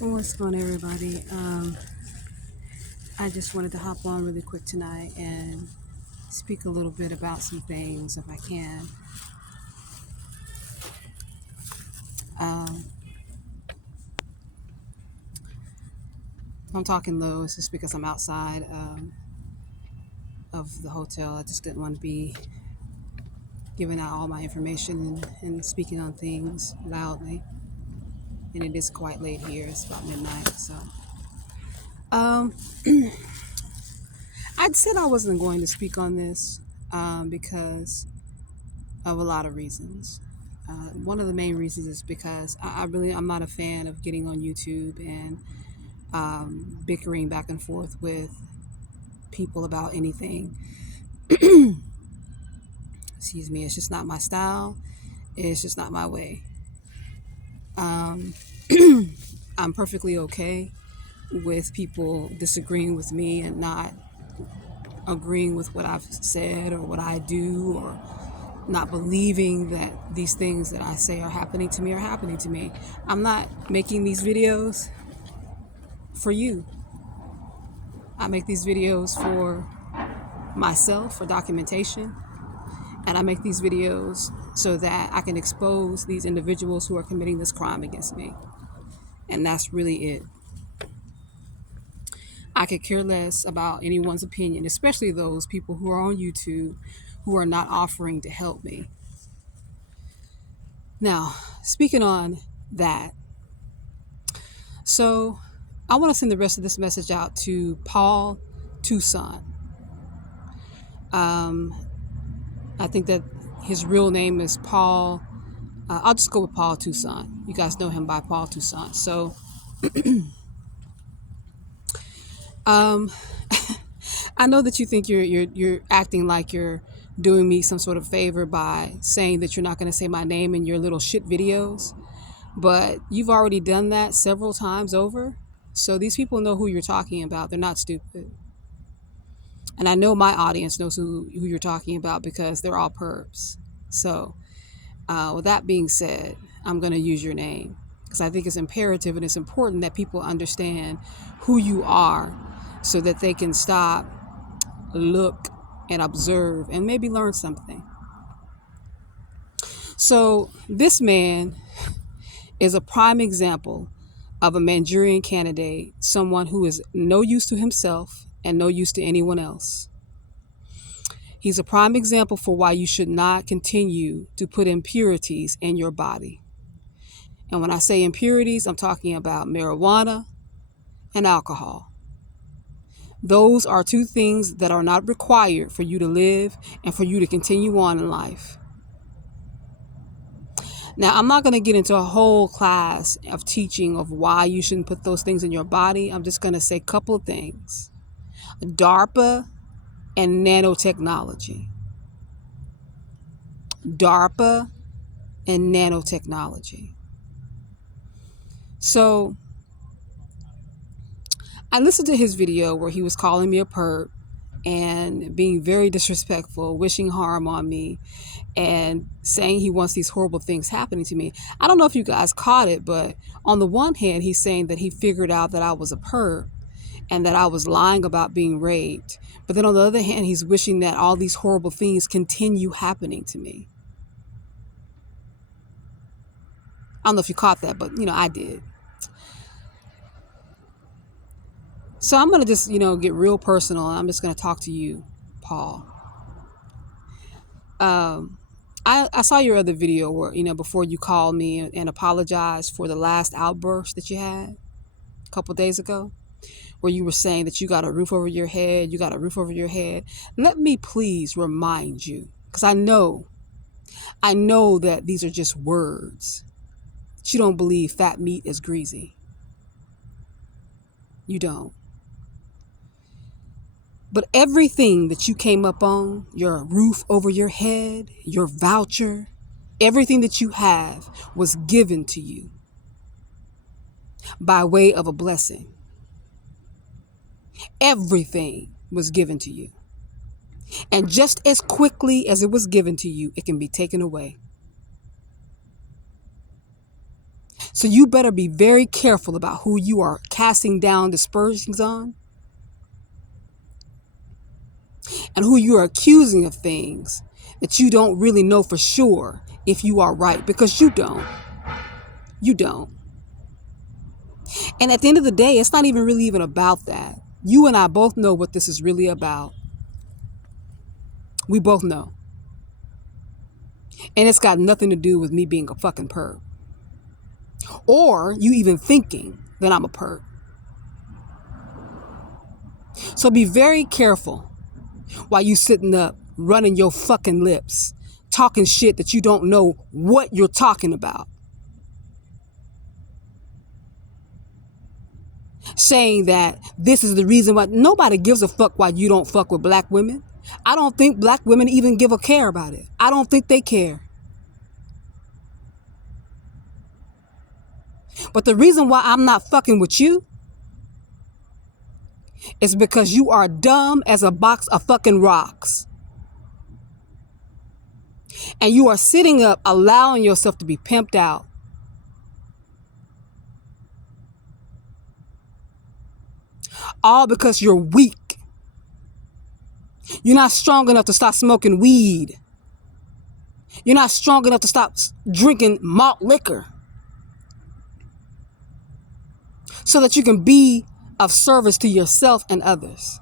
What's going on, everybody? I just wanted to hop on really quick tonight and speak a little bit about some things if I can. Um, if I'm talking low, it's just because I'm outside of the hotel. I just didn't want to be giving out all my information and speaking on things loudly. And it is quite late here, it's about midnight. So um, I'd said I wasn't going to speak on this because of a lot of reasons. One of the main reasons is because I'm not a fan of getting on YouTube and bickering back and forth with people about anything. Excuse me. It's just not my style. It's just not my way. Um, I'm perfectly okay with people disagreeing with me and not agreeing with what I've said or what I do, or not believing that these things that I say are happening to me are happening to me. I'm not making these videos for you. I make these videos for myself, for documentation, and I make these videos so that I can expose these individuals who are committing this crime against me. And that's really it. I could care less about anyone's opinion, especially those people who are on YouTube who are not offering to help me. Now, speaking on that, so I want to send the rest of this message out to Paul Toussaint. I think that his real name is Paul. I'll just go with Paul Toussaint. You guys know him by Paul Toussaint. So, um, I know that you think you're acting like you're doing me some sort of favor by saying that you're not going to say my name in your little shit videos, but you've already done that several times over. So these people know who you're talking about. They're not stupid. And I know my audience knows who you're talking about because they're all perps. So, with that being said, I'm going to use your name because I think it's imperative and it's important that people understand who you are so that they can stop, look, and observe and maybe learn something. So, this man is a prime example of a Manchurian candidate, someone who is no use to himself and no use to anyone else. He's a prime example for why you should not continue to put impurities in your body. And when I say impurities, I'm talking about marijuana and alcohol. Those are two things that are not required for you to live and for you to continue on in life. Now, I'm not going to get into a whole class of teaching of why you shouldn't put those things in your body. I'm just going to say a couple of things. DARPA and nanotechnology. DARPA and nanotechnology. So I listened to his video where he was calling me a perp and being very disrespectful, wishing harm on me, and saying he wants these horrible things happening to me. I don't know if you guys caught it, but on the one hand, he's saying that he figured out that I was a perp and that I was lying about being raped. But then on the other hand, he's wishing that all these horrible things continue happening to me. I don't know if you caught that, but I did. So I'm going to just, get real personal. I'm just going to talk to you, Paul. I saw your other video where, before you called me and apologized for the last outburst that you had a couple days ago, where you were saying that you got a roof over your head, you got a roof over your head. Let me please remind you, because I know that these are just words. That you don't believe fat meat is greasy. You don't. But everything that you came up on, your roof over your head, your voucher, everything that you have was given to you by way of a blessing. Everything was given to you. And just as quickly as it was given to you, it can be taken away. So you better be very careful about who you are casting down dispersions on and who you are accusing of things that you don't really know for sure if you are right, because you don't. You don't. And at the end of the day, it's not even really even about that. You and I both know what this is really about. We both know. And it's got nothing to do with me being a fucking perp. Or you even thinking that I'm a perp. So be very careful while you sitting up, running your fucking lips, talking shit that you don't know what you're talking about. Saying that this is the reason why. Nobody gives a fuck why you don't fuck with black women. I don't think black women even give a care about it. I don't think they care. But the reason why I'm not fucking with you is because you are dumb as a box of fucking rocks. And you are sitting up allowing yourself to be pimped out. All because you're weak. You're not strong enough to stop smoking weed. You're not strong enough to stop drinking malt liquor. So that you can be of service to yourself and others.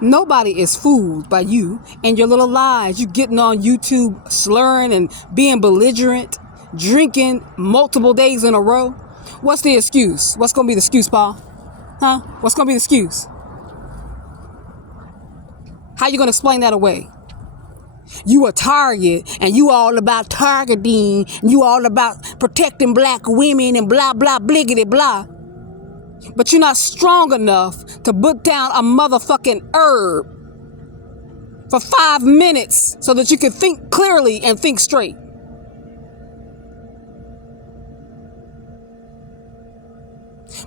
Nobody is fooled by you and your little lies. You getting on YouTube slurring and being belligerent, drinking multiple days in a row. What's the excuse? What's going to be the excuse, Paul? Huh? What's going to be the excuse? How you going to explain that away? You a target and you all about targeting. You all about protecting black women and blah, blah, bliggity, blah. But you're not strong enough to put down a motherfucking herb for 5 minutes so that you can think clearly and think straight.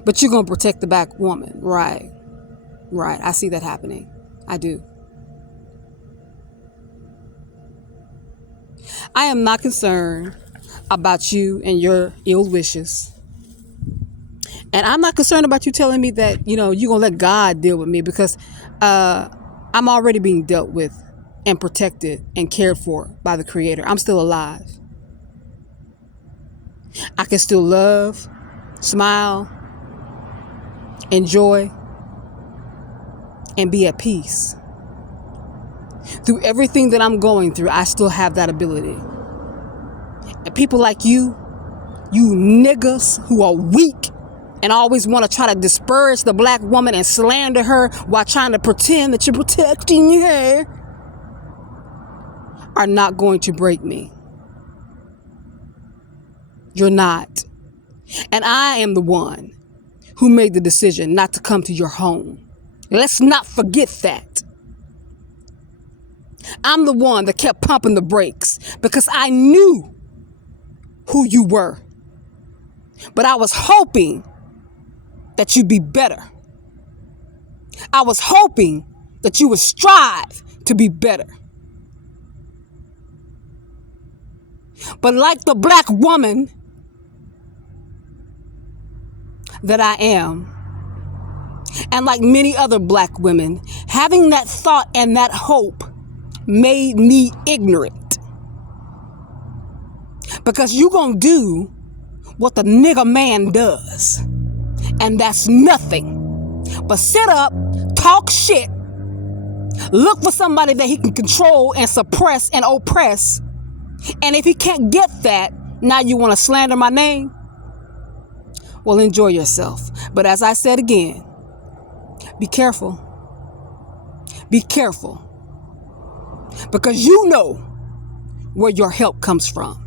But you're going to protect the black woman. Right. Right. I see that happening. I do. I am not concerned about you and your ill wishes. And I'm not concerned about you telling me that, you're going to let God deal with me, because I'm already being dealt with and protected and cared for by the Creator. I'm still alive. I can still love, smile, enjoy, and be at peace. Through everything that I'm going through, I still have that ability. And people like you niggas who are weak and always want to try to disparage the black woman and slander her while trying to pretend that you're protecting her, are not going to break me. You're not. And I am the one who made the decision not to come to your home. Let's not forget that. I'm the one that kept pumping the brakes because I knew who you were. But I was hoping that you'd be better. I was hoping that you would strive to be better. But like the black woman that I am, and like many other black women, having that thought and that hope made me ignorant. Because you gonna do what the nigga man does. And that's nothing but sit up, talk shit, look for somebody that he can control and suppress and oppress. And if he can't get that, now you want to slander my name? Well, enjoy yourself. But as I said again, be careful. Be careful. Because you know where your help comes from.